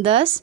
10।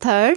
3,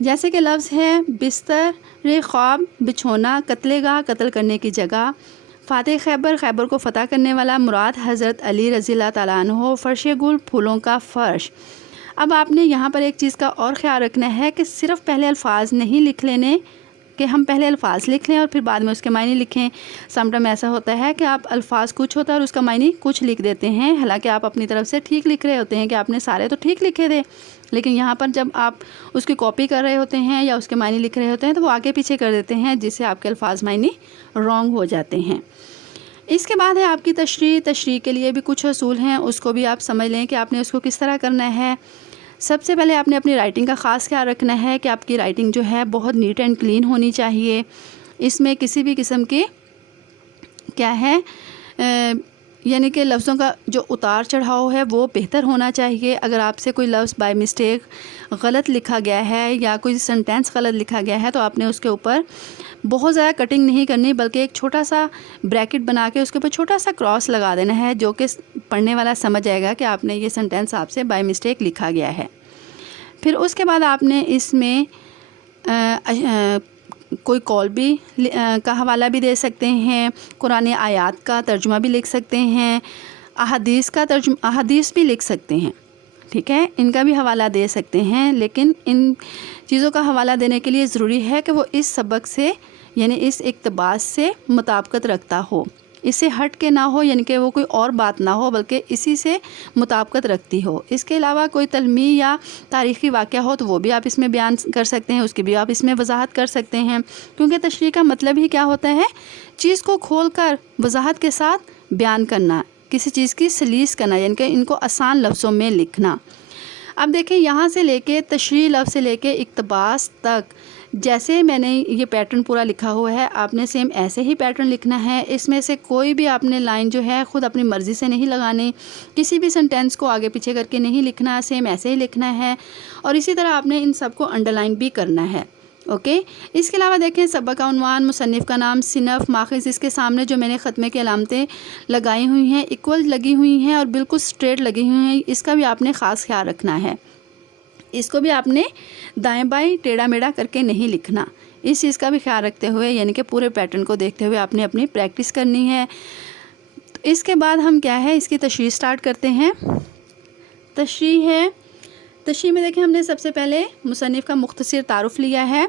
جیسے کہ لفظ ہے بستر خواب، بچھونا، قتل گاہ قتل کرنے کی جگہ، فاتح خیبر خیبر کو فتح کرنے والا، مراد حضرت علی رضی اللہ تعالیٰ عنہ، فرش گل پھولوں کا فرش۔ اب آپ نے یہاں پر ایک چیز کا اور خیال رکھنا ہے کہ صرف پہلے الفاظ نہیں لکھ لینے کہ ہم پہلے الفاظ لکھ لیں اور پھر بعد میں اس کے معنی لکھیں۔ سم ٹائم ایسا ہوتا ہے کہ آپ الفاظ کچھ ہوتا ہے اور اس کا معنی کچھ لکھ دیتے ہیں، حالانکہ آپ اپنی طرف سے ٹھیک لکھ رہے ہوتے ہیں کہ آپ نے سارے تو ٹھیک لکھے تھے، لیکن یہاں پر جب آپ اس کی کاپی کر رہے ہوتے ہیں یا اس کے معنی لکھ رہے ہوتے ہیں تو وہ آگے پیچھے کر دیتے ہیں، جس سے آپ کے الفاظ معنی رانگ ہو جاتے ہیں۔ اس کے بعد ہے آپ کی تشریح کے لیے بھی کچھ اصول ہیں، اس کو بھی آپ سمجھ لیں کہ آپ نے اس کو کس طرح کرنا ہے۔ سب سے پہلے آپ نے اپنی رائٹنگ کا خاص خیال رکھنا ہے کہ آپ کی رائٹنگ جو ہے بہت نیٹ اینڈ کلین ہونی چاہیے، اس میں کسی بھی قسم کی کیا ہے یعنی کہ لفظوں کا جو اتار چڑھاؤ ہے وہ بہتر ہونا چاہیے۔ اگر آپ سے کوئی لفظ بائی مسٹیک غلط لکھا گیا ہے یا کوئی سینٹینس غلط لکھا گیا ہے تو آپ نے اس کے اوپر بہت زیادہ کٹنگ نہیں کرنی، بلکہ ایک چھوٹا سا بریکٹ بنا کے اس کے اوپر چھوٹا سا کراس لگا دینا ہے، جو کہ پڑھنے والا سمجھ جائے گا کہ آپ نے یہ سینٹینس آپ سے بائی مسٹیک لکھا گیا ہے۔ پھر اس کے بعد آپ نے اس میں کوئی قول بھی کا حوالہ بھی دے سکتے ہیں، قرآن آیات کا ترجمہ بھی لکھ سکتے ہیں، احادیث بھی لکھ سکتے ہیں، ٹھیک ہے، ان کا بھی حوالہ دے سکتے ہیں، لیکن ان چیزوں کا حوالہ دینے کے لیے ضروری ہے کہ وہ اس سبق سے یعنی اس اقتباس سے مطابقت رکھتا ہو، اس سے ہٹ کے نہ ہو، یعنی کہ وہ کوئی اور بات نہ ہو بلکہ اسی سے مطابقت رکھتی ہو۔ اس کے علاوہ کوئی تعلیمی یا تاریخی واقعہ ہو تو وہ بھی آپ اس میں بیان کر سکتے ہیں، اس کی بھی آپ اس میں وضاحت کر سکتے ہیں، کیونکہ تشریح کا مطلب ہی کیا ہوتا ہے، چیز کو کھول کر وضاحت کے ساتھ بیان کرنا، کسی چیز کی سلیس کرنا، یعنی کہ ان کو آسان لفظوں میں لکھنا۔ اب دیکھیں یہاں سے لے کے تشریح لفظ سے لے کے اقتباس تک جیسے میں نے یہ پیٹرن پورا لکھا ہوا ہے، آپ نے سیم ایسے ہی پیٹرن لکھنا ہے۔ اس میں سے کوئی بھی آپ نے لائن جو ہے خود اپنی مرضی سے نہیں لگانی، کسی بھی سنٹینس کو آگے پیچھے کر کے نہیں لکھنا، سیم ایسے ہی لکھنا ہے، اور اسی طرح آپ نے ان سب کو انڈر لائن بھی کرنا ہے، اوکے۔ اس کے علاوہ دیکھیں سبق کا عنوان، مصنف کا نام، صنف، ماخذ، اس کے سامنے جو میں نے ختمے کی علامتیں لگائی ہوئی ہیں ایکول لگی ہوئی ہیں اور بالکل سٹریٹ لگی ہوئی ہیں، اس کا بھی آپ نے خاص خیال رکھنا ہے۔ اس کو بھی آپ نے دائیں بائیں ٹیڑھا میڑھا کر کے نہیں لکھنا، اس چیز کا بھی خیال رکھتے ہوئے یعنی کہ پورے پیٹرن کو دیکھتے ہوئے آپ نے اپنی پریکٹس کرنی ہے۔ اس کے بعد ہم کیا ہے اس کی تشریح سٹارٹ کرتے ہیں۔ تشریح ہے، تشریح میں دیکھیں ہم نے سب سے پہلے مصنف کا مختصر تعارف لیا ہے۔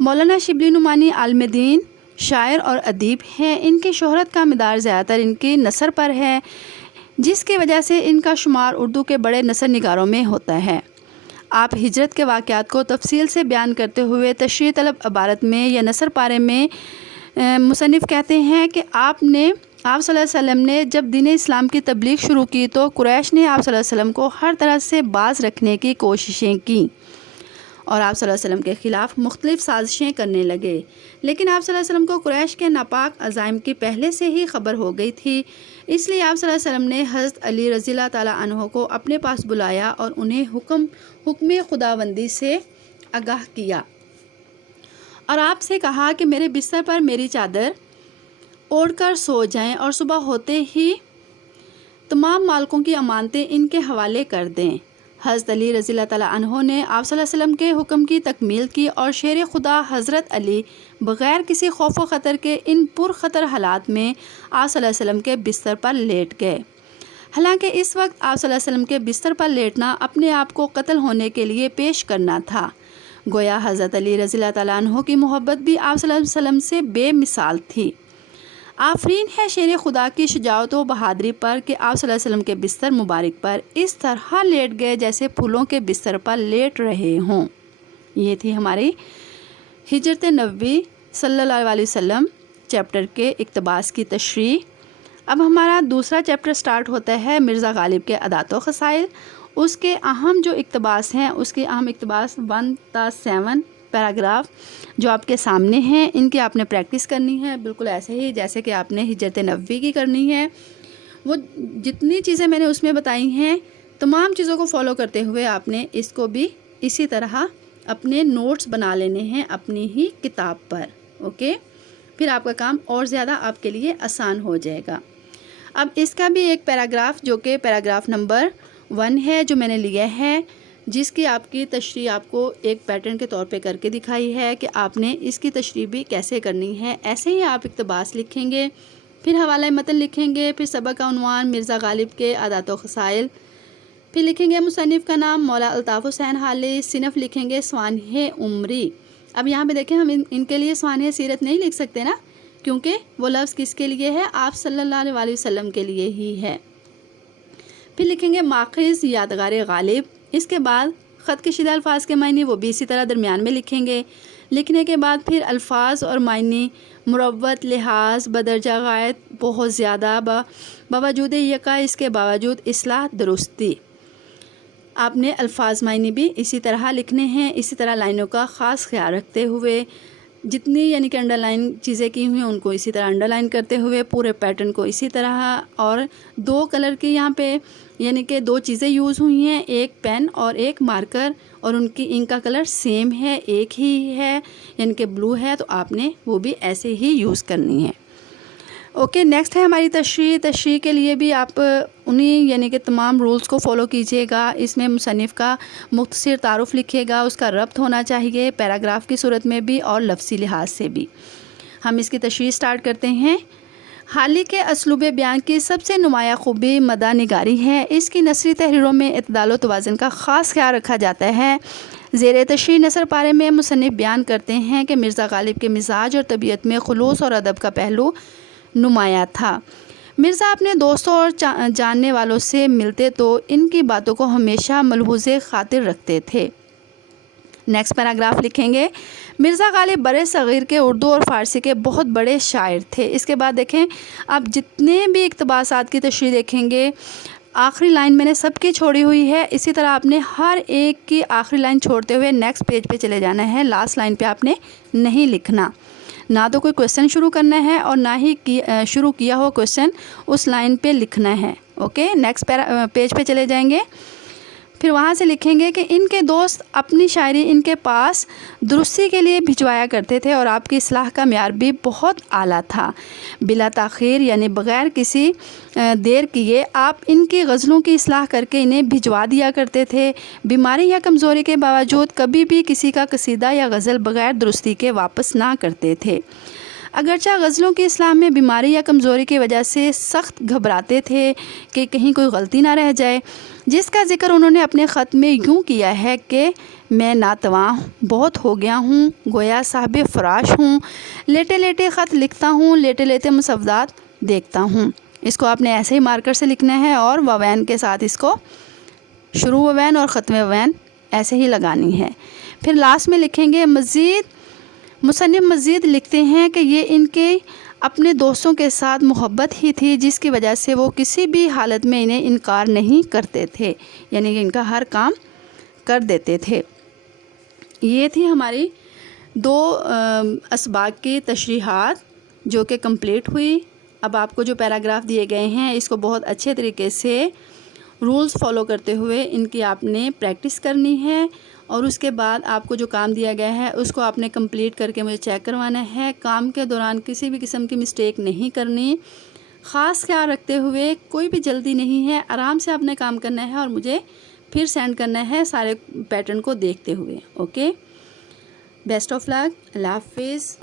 مولانا شبلی نعمانی عالم دین، شاعر اور ادیب ہیں، ان کی شہرت کا مدار زیادہ تر ان کی نثر پر ہے، جس کی وجہ سے ان کا شمار اردو کے بڑے نثر نگاروں میں ہوتا ہے۔ آپ ہجرت کے واقعات کو تفصیل سے بیان کرتے ہوئے تشریح طلب عبارت میں یا نثر پارے میں مصنف کہتے ہیں کہ آپ صلی اللہ علیہ وسلم نے جب دین اسلام کی تبلیغ شروع کی تو قریش نے آپ صلی اللہ علیہ وسلم کو ہر طرح سے باز رکھنے کی کوششیں کیں اور آپ صلی اللہ علیہ وسلم کے خلاف مختلف سازشیں کرنے لگے، لیکن آپ صلی اللہ علیہ وسلم کو قریش کے ناپاک عزائم کی پہلے سے ہی خبر ہو گئی تھی، اس لیے آپ صلی اللہ علیہ وسلم نے حضرت علی رضی اللہ تعالیٰ عنہ کو اپنے پاس بلایا اور انہیں حکم خداوندی سے آگاہ کیا اور آپ سے کہا کہ میرے بستر پر میری چادر اوڑھ کر سو جائیں اور صبح ہوتے ہی تمام مالکوں کی امانتیں ان کے حوالے کر دیں۔ حضرت علی رضی اللہ تعالیٰ عنہ نے آپ صلی اللہ علیہ وسلم کے حکم کی تکمیل کی اور شیر خدا حضرت علی بغیر کسی خوف و خطر کے ان پرخطر حالات میں آپ صلی اللہ علیہ وسلم کے بستر پر لیٹ گئے۔ حالانکہ اس وقت آپ صلی اللہ علیہ وسلم کے بستر پر لیٹنا اپنے آپ کو قتل ہونے کے لیے پیش کرنا تھا، گویا حضرت علی رضی اللہ تعالیٰ عنہ کی محبت بھی آپ صلی اللہ علیہ وسلم سے بے مثال تھی۔ آفرین ہے شیر خدا کی شجاعت و بہادری پر کہ آپ صلی اللہ علیہ وسلم کے بستر مبارک پر اس طرح لیٹ گئے جیسے پھولوں کے بستر پر لیٹ رہے ہوں۔ یہ تھی ہماری ہجرت نبوی صلی اللہ علیہ وسلم چیپٹر کے اقتباس کی تشریح۔ اب ہمارا دوسرا چیپٹر سٹارٹ ہوتا ہے مرزا غالب کے عادات و خصائل۔ اس کے اہم جو اقتباس ہیں، اس کے اہم اقتباس 1 تا 7 پیراگراف جو آپ کے سامنے ہیں، ان کی آپ نے پریکٹس کرنی ہے بالکل ایسے ہی جیسے کہ آپ نے ہجرت نبوی کی کرنی ہے۔ وہ جتنی چیزیں میں نے اس میں بتائی ہیں تمام چیزوں کو فالو کرتے ہوئے آپ نے اس کو بھی اسی طرح اپنے نوٹس بنا لینے ہیں اپنی ہی کتاب پر، اوکے، پھر آپ کا کام اور زیادہ آپ کے لیے آسان ہو جائے گا۔ اب اس کا بھی ایک پیراگراف جو کہ پیراگراف نمبر 1 ہے جو میں نے لیا ہے، جس کی آپ کی تشریح آپ کو ایک پیٹرن کے طور پہ کر کے دکھائی ہے کہ آپ نے اس کی تشریح بھی کیسے کرنی ہے۔ ایسے ہی آپ اقتباس لکھیں گے، پھر حوالہ متن لکھیں گے، پھر سبق کا عنوان مرزا غالب کے عادات و خصائل، پھر لکھیں گے مصنف کا نام مولا الطاف حسین حالی، صنف لکھیں گے سوانح عمری۔ اب یہاں پہ دیکھیں ہم ان کے لیے سوانح سیرت نہیں لکھ سکتے نا، کیونکہ وہ لفظ کس کے لیے ہے؟ آپ صلی اللہ علیہ وسلم کے لیے ہی ہے۔ پھر لکھیں گے ماخذ یادگار غالب، اس کے بعد خط کشیدہ الفاظ کے معنی وہ بھی اسی طرح درمیان میں لکھیں گے۔ لکھنے کے بعد پھر الفاظ اور معنی مروت، لحاظ، بدرجہ غایت، بہت زیادہ، باوجود یکا، اس کے باوجود، اصلاح، درستی۔ آپ نے الفاظ معنی بھی اسی طرح لکھنے ہیں، اسی طرح لائنوں کا خاص خیال رکھتے ہوئے، جتنی یعنی کہ انڈر لائن چیزیں کی ہوئی ہیں ان کو اسی طرح انڈر لائن کرتے ہوئے، پورے پیٹرن کو اسی طرح، اور 2 کلر کی یہاں پہ یعنی کہ 2 چیزیں یوز ہوئی ہیں، ایک پین اور ایک مارکر، اور ان کا کلر سیم ہے، ایک ہی ہے یعنی کہ بلو ہے، تو آپ نے وہ بھی ایسے ہی یوز کرنی ہے۔ اوکے، نیکسٹ ہے ہماری تشریح کے لیے بھی آپ انہیں یعنی کہ تمام رولز کو فالو کیجیے گا۔ اس میں مصنف کا مختصر تعارف لکھیے گا، اس کا ربط ہونا چاہیے پیراگراف کی صورت میں بھی اور لفظی لحاظ سے بھی۔ ہم اس کی تشریح سٹارٹ کرتے ہیں۔ حالی کے اسلوب بیان کی سب سے نمایاں خوبی مدح نگاری ہے۔ اس کی نثری تحریروں میں اعتدال و توازن کا خاص خیال رکھا جاتا ہے۔ زیر تشریح نثر پارے میں مصنف بیان کرتے ہیں کہ مرزا غالب کے مزاج اور طبیعت میں خلوص اور ادب کا پہلو نمایاں تھا۔ مرزا اپنے دوستوں اور جاننے والوں سے ملتے تو ان کی باتوں کو ہمیشہ ملحوظ خاطر رکھتے تھے۔ نیکسٹ پیراگراف لکھیں گے، مرزا غالب برِ صغیر کے اردو اور فارسی کے بہت بڑے شاعر تھے۔ اس کے بعد دیکھیں آپ جتنے بھی اقتباسات کی تشریح دیکھیں گے، آخری لائن میں نے سب کی چھوڑی ہوئی ہے، اسی طرح آپ نے ہر ایک کی آخری لائن چھوڑتے ہوئے نیکسٹ پیج پہ چلے جانا ہے، لاسٹ لائن پہ آپ نے نہیں لکھنا، نہ تو کوئی کویسچن شروع کرنا ہے اور نہ ہی شروع کیا ہو کویسچن اس لائن پہ لکھنا ہے۔ اوکے، نیکسٹ پیج پہ چلے جائیں گے، پھر وہاں سے لکھیں گے کہ ان کے دوست اپنی شاعری ان کے پاس درستی کے لیے بھجوایا کرتے تھے اور آپ کی اصلاح کا معیار بھی بہت اعلیٰ تھا۔ بلا تاخیر یعنی بغیر کسی دیر کیے آپ ان کی غزلوں کی اصلاح کر کے انہیں بھجوا دیا کرتے تھے۔ بیماری یا کمزوری کے باوجود کبھی بھی کسی کا قصیدہ یا غزل بغیر درستی کے واپس نہ کرتے تھے۔ اگرچہ غزلوں کی اصلاح میں بیماری یا کمزوری کی وجہ سے سخت گھبراتے تھے کہ کہیں کوئی غلطی نہ رہ جائے، جس کا ذکر انہوں نے اپنے خط میں یوں کیا ہے کہ میں ناتواں بہت ہو گیا ہوں، گویا صاحب فراش ہوں، لیٹے لیٹے خط لکھتا ہوں، لیٹے لیٹے مسودات دیکھتا ہوں۔ اس کو آپ نے ایسے ہی مارکر سے لکھنا ہے اور ووین کے ساتھ اس کو شروع ووین اور ختم ووین ایسے ہی لگانی ہے۔ پھر لاسٹ میں لکھیں گے مصنف مزید لکھتے ہیں کہ یہ ان کے اپنے دوستوں کے ساتھ محبت ہی تھی جس کی وجہ سے وہ کسی بھی حالت میں انہیں انکار نہیں کرتے تھے، یعنی کہ ان کا ہر کام کر دیتے تھے۔ یہ تھی ہماری 2 اسباق کی تشریحات جو کہ کمپلیٹ ہوئی۔ اب آپ کو جو پیراگراف دیے گئے ہیں اس کو بہت اچھے طریقے سے رولز فالو کرتے ہوئے ان کی آپ نے پریکٹس کرنی ہے، اور اس کے بعد آپ کو جو کام دیا گیا ہے اس کو آپ نے کمپلیٹ کر کے مجھے چیک کروانا ہے۔ کام کے دوران کسی بھی قسم کی مسٹیک نہیں کرنی، خاص خیال رکھتے ہوئے، کوئی بھی جلدی نہیں ہے، آرام سے آپ نے کام کرنا ہے اور مجھے پھر سینڈ کرنا ہے سارے پیٹرن کو دیکھتے ہوئے۔ اوکے، بیسٹ آف لک، اللہ حافظ۔